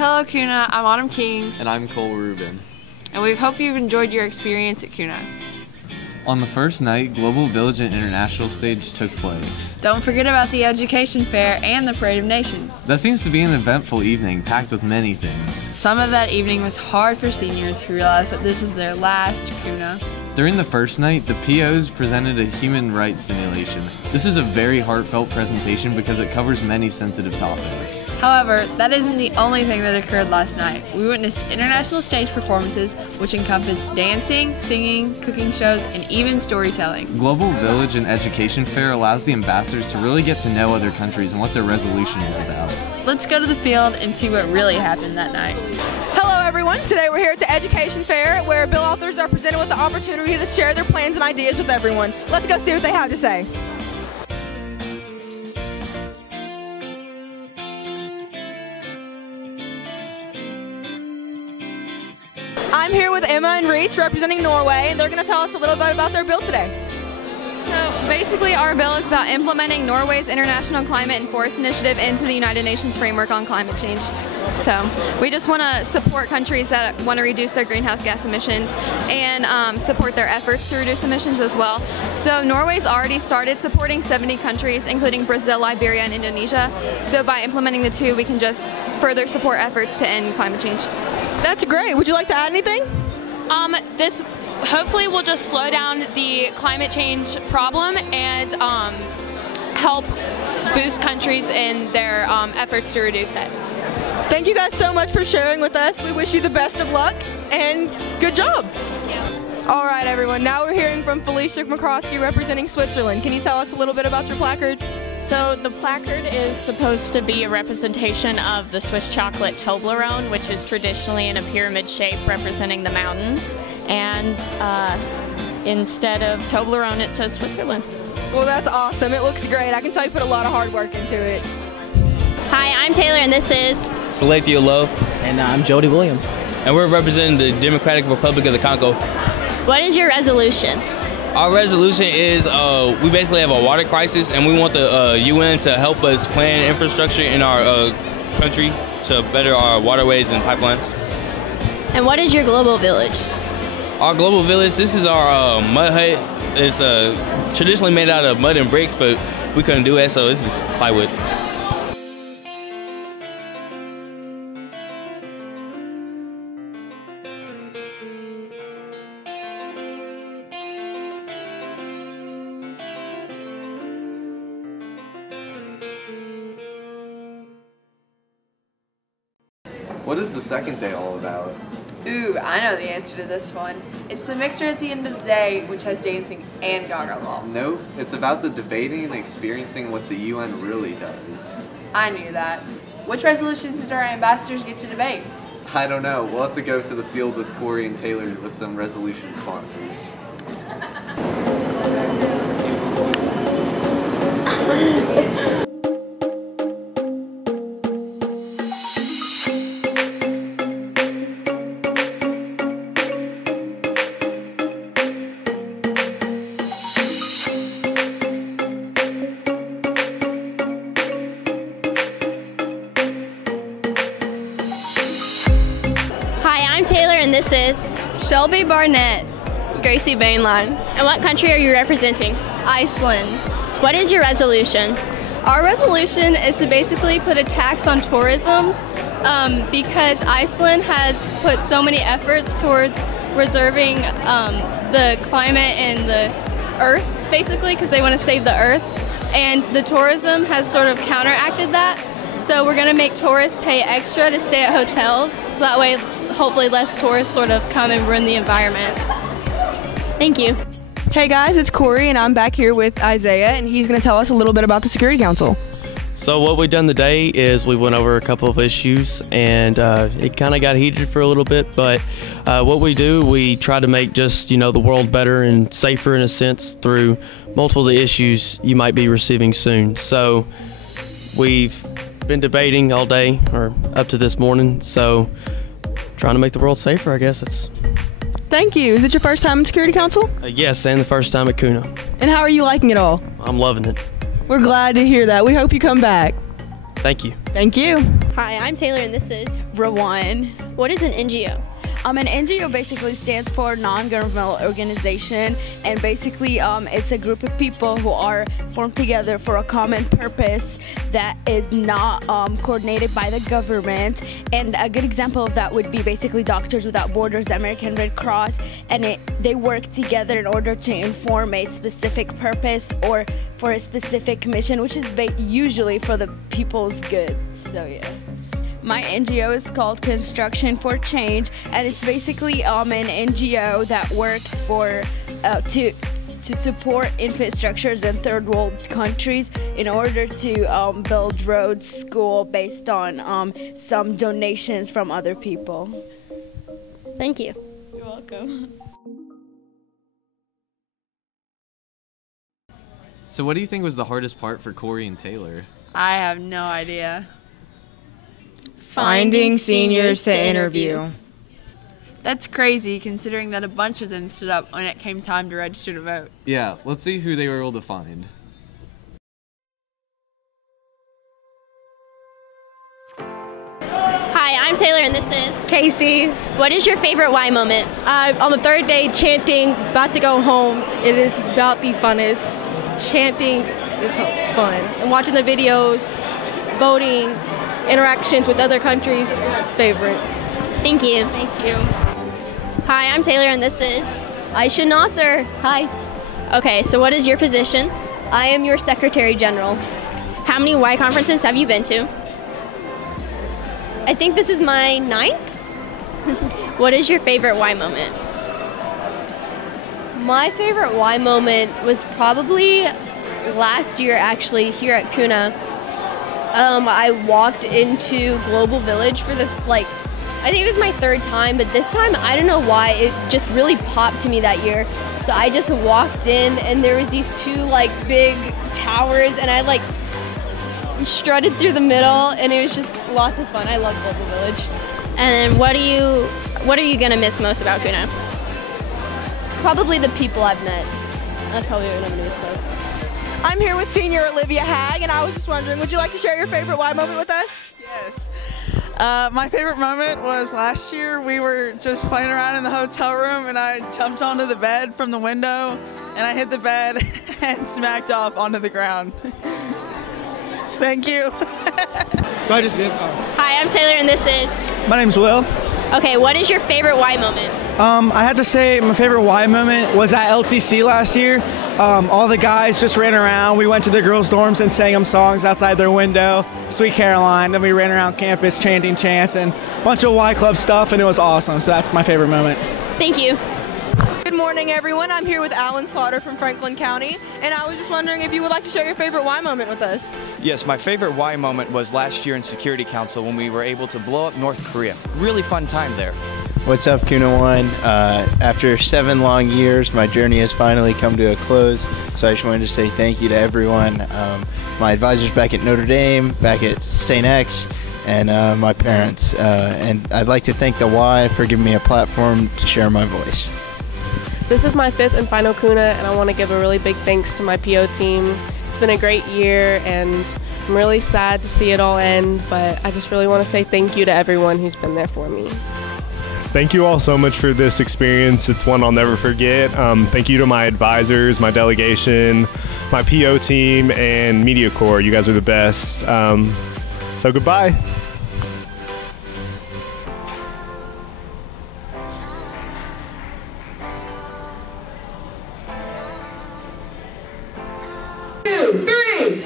Hello KUNA, I'm Autumn King. And I'm Cole Rubin. And we hope you've enjoyed your experience at KUNA. On the first night, Global Village and International Stage took place. Don't forget about the education fair and the Parade of Nations. That seems to be an eventful evening, packed with many things. Some of that evening was hard for seniors who realized that this is their last KUNA. During the first night, the POs presented a human rights simulation. This is a very heartfelt presentation because it covers many sensitive topics. However, that isn't the only thing that occurred last night. We witnessed international stage performances, which encompassed dancing, singing, cooking shows, and even storytelling. Global Village and Education Fair allows the ambassadors to really get to know other countries and what their resolution is about. Let's go to the field and see what really happened that night. Hello everyone, today we're here at the Education Fair where bill authors are presented with the opportunity to share their plans and ideas with everyone. Let's go see what they have to say. I'm here with Emma and Reese representing Norway, and they're going to tell us a little bit about their bill today. So basically our bill is about implementing Norway's International Climate and Forest Initiative into the United Nations Framework on Climate Change. So we just want to support countries that want to reduce their greenhouse gas emissions and support their efforts to reduce emissions as well. So Norway's already started supporting 70 countries, including Brazil, Liberia, and Indonesia. So by implementing the two, we can just further support efforts to end climate change. That's great. Would you like to add anything? This hopefully will just slow down the climate change problem and help boost countries in their efforts to reduce it. Thank you guys so much for sharing with us. We wish you the best of luck and good job. All right, everyone. Now we're hearing from Felicia McCroskey representing Switzerland. Can you tell us a little bit about your placard? So the placard is supposed to be a representation of the Swiss chocolate Toblerone, which is traditionally in a pyramid shape representing the mountains. And instead of Toblerone, it says Switzerland. Well, that's awesome. It looks great. I can tell you put a lot of hard work into it. Hi, I'm Taylor, and this is Saletio Love. And I'm Jody Williams. And we're representing the Democratic Republic of the Congo. What is your resolution? Our resolution is we basically have a water crisis, and we want the UN to help us plan infrastructure in our country to better our waterways and pipelines. And what is your global village? Our global village, this is our mud hut. It's traditionally made out of mud and bricks, but we couldn't do that, so this is plywood. What is the second day all about? Ooh, I know the answer to this one. It's the mixer at the end of the day, which has dancing and gaga ball. Nope, it's about the debating and experiencing what the UN really does. I knew that. Which resolutions did our ambassadors get to debate? I don't know. We'll have to go to the field with Corey and Taylor with some resolution sponsors. Hi, I'm Taylor, and this is Shelby Barnett. Gracie Bainline. And what country are you representing? Iceland. What is your resolution? Our resolution is to basically put a tax on tourism because Iceland has put so many efforts towards reserving the climate and the earth, basically, because they want to save the earth. And the tourism has sort of counteracted that. So we're going to make tourists pay extra to stay at hotels, so that way hopefully less tourists sort of come and ruin the environment. Thank you. Hey guys, it's Corey, and I'm back here with Isaiah, and he's going to tell us a little bit about the Security Council. So what we've done today is we went over a couple of issues, and it kind of got heated for a little bit, but what we do, we try to make just, the world better and safer in a sense through multiple of the issues you might be receiving soon. So we've been debating all day, or up to this morning, so trying to make the world safer, I guess. Thank you. Is it your first time in Security Council? Yes, and the first time at KUNA. And how are you liking it all? I'm loving it. We're glad to hear that. We hope you come back. Thank you. Thank you. Hi, I'm Taylor, and this is. Rawan. What is an NGO? An NGO basically stands for non-governmental organization, and basically it's a group of people who are formed together for a common purpose that is not coordinated by the government. And a good example of that would be basically Doctors Without Borders, the American Red Cross, and they work together in order to inform a specific purpose or for a specific mission, which is usually for the people's good. So yeah. My NGO is called Construction for Change, and it's basically an NGO that works for to support infrastructures in third world countries in order to build roads, school based on some donations from other people. Thank you. You're welcome. So what do you think was the hardest part for Corey and Taylor? I have no idea. Finding seniors to interview. That's crazy considering that a bunch of them stood up when it came time to register to vote. Yeah, let's see who they were able to find. Hi, I'm Taylor, and this is. Casey. What is your favorite why moment? On the third day, chanting, about to go home. It is about the funnest. Chanting is fun. And watching the videos, voting, interactions with other countries, favorite. Thank you. Thank you. Hi, I'm Taylor, and this is. Aisha Nasser. Hi. Okay, so what is your position? I am your Secretary General. How many Y conferences have you been to? I think this is my 9th. What is your favorite Y moment? My favorite Y moment was probably last year, actually, here at KUNA. I walked into Global Village for I think it was my 3rd time, but this time, I don't know why, it just really popped to me that year. So I just walked in, and there was these 2 big towers, and I strutted through the middle, and it was just lots of fun. I love Global Village. And then what are you gonna miss most about KUNA? Probably the people I've met. That's probably what I'm gonna miss most. I'm here with senior Olivia Hag, and I was just wondering, would you like to share your favorite Y moment with us? Yes. My favorite moment was last year. We were just playing around in the hotel room, and I jumped onto the bed from the window, and I hit the bed and smacked off onto the ground. Thank you. Hi, I'm Taylor, and this is. My name's Will. Okay, what is your favorite Y moment? I have to say my favorite Y moment was at LTC last year. All the guys just ran around. We went to the girls' dorms and sang them songs outside their window, Sweet Caroline. Then we ran around campus chanting chants and a bunch of Y Club stuff, and it was awesome. So that's my favorite moment. Thank you. Good morning, everyone. I'm here with Alan Slaughter from Franklin County, and I was just wondering if you would like to share your favorite Y moment with us. Yes, my favorite Y moment was last year in Security Council when we were able to blow up North Korea. Really fun time there. What's up, KUNA One? After 7 long years, my journey has finally come to a close, so I just wanted to say thank you to everyone. My advisors back at Notre Dame, back at St. X, and my parents. And I'd like to thank the Y for giving me a platform to share my voice. This is my 5th and final KUNA, and I want to give a really big thanks to my PO team. It's been a great year, and I'm really sad to see it all end, but I just really want to say thank you to everyone who's been there for me. Thank you all so much for this experience. It's one I'll never forget. Thank you to my advisors, my delegation, my PO team, and Media Corps. You guys are the best. So goodbye. Two, three.